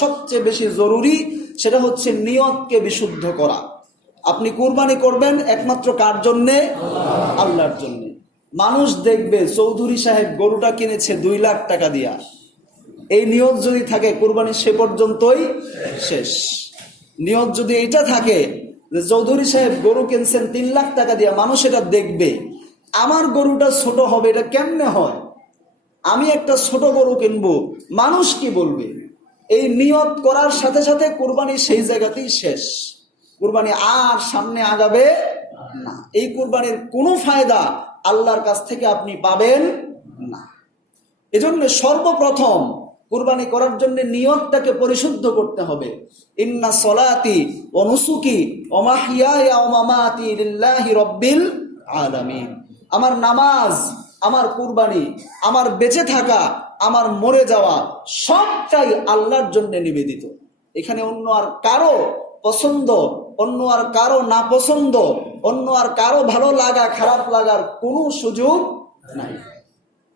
সবচেয়ে বেশি জরুরি, সেটা হচ্ছে নিয়তকে বিশুদ্ধ করা। আপনি কুরবানি করবেন একমাত্র কার জন্যে? আল্লাহর জন্যে। মানুষ দেখবে চৌধুরী সাহেব গরুটা কিনেছে 2 লাখ টাকা দিয়া, এই নিয়ত যদি থাকে কুরবানি সে পর্যন্তই শেষ। নিয়ত যদি এটা থাকে যে চৌধুরী সাহেব গরু কিনছেন 3 লাখ টাকা দিয়া, মানুষ এটা দেখবে, আমার গরুটা ছোট হবে, এটা কেমনে হয়, আমি একটা ছোট গরু কিনবো, মানুষ কি বলবে, এই নিয়ত করার সাথে সাথে কুরবানি সেই জায়গাতেই শেষ। কুরবানি আর সামনে আগাবে না। এই কুরবানির কোনো ফায়দা আল্লাহর কাছ থেকে আপনি পাবেন না। এজন্য সর্বপ্রথম কুরবানি করার জন্য নিয়তটাকে পরিশুদ্ধ করতে হবে। ইন্না সলাতি ওয়া নুসুকি ওয়া মাহইয়ায়া ওয়া মামাতি লিল্লাহি রাব্বিল আলামিন। আমার নামাজ, আমার কুরবানি, আমার বেঁচে থাকা, আমার মরে যাওয়া সবটাই আল্লাহর জন্য নিবেদিত। এখানে অন্য আর কারো পছন্দ, অন্য আর কারো না পছন্দ, অন্য আর কারো ভালো লাগা খারাপ লাগার কোনো সুযোগ নাই।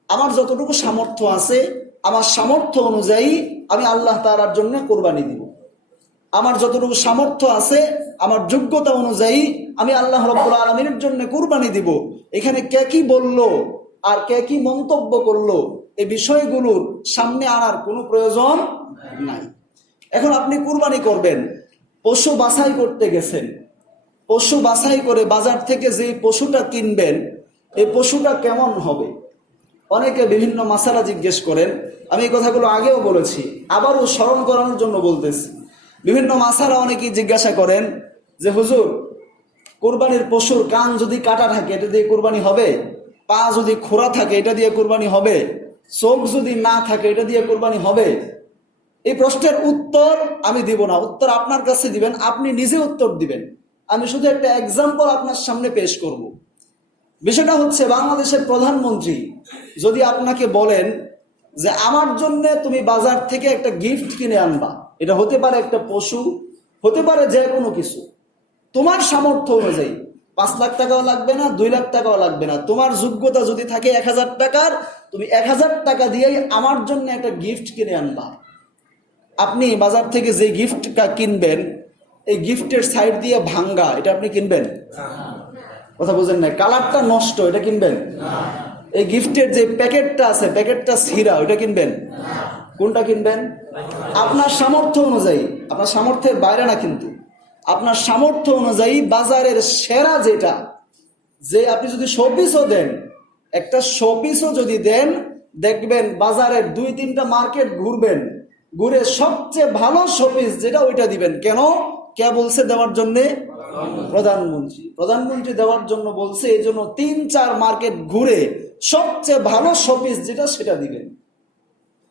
আমার যতটুকু সামর্থ্য আছে, আমার সামর্থ্য অনুযায়ী আমি আল্লাহ তাআলার জন্য কুরবানি দিব। আমার যতটুকু সামর্থ্য আছে, আমার যোগ্যতা অনুযায়ী আমি আল্লাহ রাব্বুল আলামিনের জন্য কুরবানি দিব। এখানে কে কি বলল আর কে কি মন্তব্য করলো, এই বিষয়গুলোর সামনে আনার কোনো প্রয়োজন নাই। এখন আপনি কুরবানি করবেন, পশু বাছাই করতে গেছেন, পশু বাছাই করে বাজার থেকে যে পশুটা কিনবেন, এই পশুটা কেমন হবে? অনেকে বিভিন্ন মাসালা জিজ্ঞেস করেন। আমি এই কথাগুলো আগেও বলেছি, আবারও স্মরণ করানোর জন্য বলতেছি। বিভিন্ন মাসালা অনেকেই জিজ্ঞাসা করেন যে হুজুর, কুরবানির পশুর কান যদি কাটা থাকে এটা দিয়ে কুরবানি হবে? পা যদি খোঁড়া থাকে এটা দিয়ে কুরবানি হবে? চোখ যদি না থাকে এটা দিয়ে কুরবানি হবে? এই প্রশ্নের উত্তর আমি দিব না, উত্তর আপনার কাছে দিবেন, আপনি নিজে উত্তর দিবেন। আমি শুধু একটা এক্সাম্পল আপনার সামনে পেশ করব। বিষয়টা হচ্ছে, বাংলাদেশের প্রধানমন্ত্রী যদি আপনাকে বলেন যে আমার জন্য তুমি বাজার থেকে একটা গিফট কিনে আনবা, এটা হতে পারে একটা পশু, হতে পারে যে কোনো কিছু, তোমার সামর্থ্য অনুযায়ী 5 লাখ টাকাও লাগবে না, 2 লাখ টাকাও লাগবে না, তোমার যোগ্যতা যদি থাকে 1000 টাকার, তুমি 1000 টাকা দিয়েই আমার জন্য একটা গিফট কিনে আনবা। আপনি বাজার থেকে যে গিফটটা কিনবেন, এই গিফটের সাইড দিয়ে ভাঙ্গা, এটা আপনি কিনবেন? কথা বুঝেন না, কালারটা নষ্ট, এটা কিনবেন? এই গিফটের যে প্যাকেটটা আছে, প্যাকেটটা ছিঁড়া, ওইটা কিনবেন? কোনটা কিনবেন? আপনার সামর্থ্য অনুযায়ী, আপনার সামর্থ্যের বাইরে না, কিন্তু আপনার সামর্থ্য অনুযায়ী বাজারের সেরা যেটা, যে আপনি যদি শোপিসও দেন, একটা শোপিসও যদি দেন, দেখবেন বাজারের 2-3টা মার্কেট ঘুরবেন, ঘুরে সবচেয়ে ভালো শোপিস যেটা ওইটা দিবেন। কেন? কে বলছে দেওয়ার জন্যে? প্রধানমন্ত্রী। প্রধানমন্ত্রী দেওয়ার জন্য বলছে, এই জন্য 3-4 মার্কেট ঘুরে সবচেয়ে ভালো শোপিস যেটা সেটা দিবেন।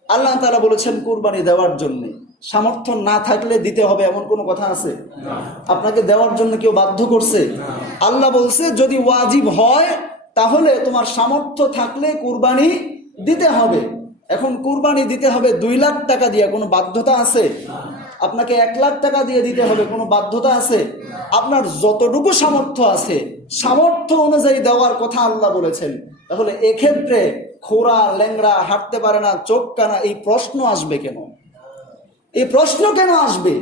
আল্লাহ তাআলা বলেছেন কুরবানি দেওয়ার জন্য। সামর্থ্য না থাকলে দিতে হবে এমন কোনো কথা আছে? আপনাকে দেওয়ার জন্য কেউ বাধ্য করছে? আল্লাহ বলছে যদি ওয়াজিব হয় তাহলে তোমার সামর্থ্য থাকলে কুরবানি দিতে হবে। এখন কুরবানি দিতে হবে 2 লাখ টাকা দিয়ে, কোনো বাধ্যতা আছে? আপনাকে 1 লাখ টাকা দিয়ে দিতে হবে, কোনো বাধ্যতা আছে? আপনার যতটুকু সামর্থ্য আছে, সামর্থ্য অনুযায়ী দেওয়ার কথা আল্লাহ বলেছেন। তাহলে এক্ষেত্রে খোঁড়া, ল্যাংড়া, হাঁটতে পারে না, চোখ কানা, এই প্রশ্ন আসবে কেন? এই প্রশ্ন কেন আসবে?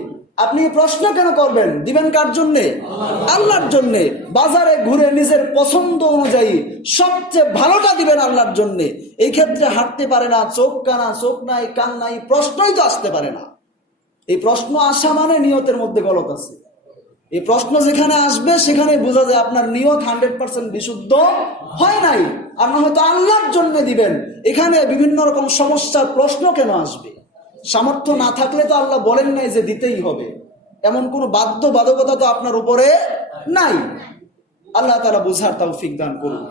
আপনি এই প্রশ্ন কেন করবেন? দিবেন কার জন্যে? আল্লাহর জন্যে। বাজারে ঘুরে নিজের পছন্দ অনুযায়ী সবচেয়ে ভালোটা দিবেন আল্লাহর জন্যে। এই ক্ষেত্রে হাঁটতে পারে না, চোখ কানা, চোখ নাই, কান নাই, প্রশ্নই তো আসতে পারে না। এই প্রশ্ন আসা মানে নিয়তের মধ্যে গলত আছে। এই প্রশ্ন যেখানে আসবে সেখানে বোঝা যায় আপনার নিয়ত 100% বিশুদ্ধ হয় নাই। আর না হয়তো আল্লাহর জন্য দিবেন, এখানে বিভিন্ন রকম সমস্যার প্রশ্ন কেন আসবে? সামর্থ্য না থাকলে তো আল্লাহ বলেন নাই যে দিতেই হবে, এমন কোনো বাধ্যবাধকতা তো আপনার উপরে নাই। আল্লাহ তাআলা বুঝার তৌফিক দান করুন।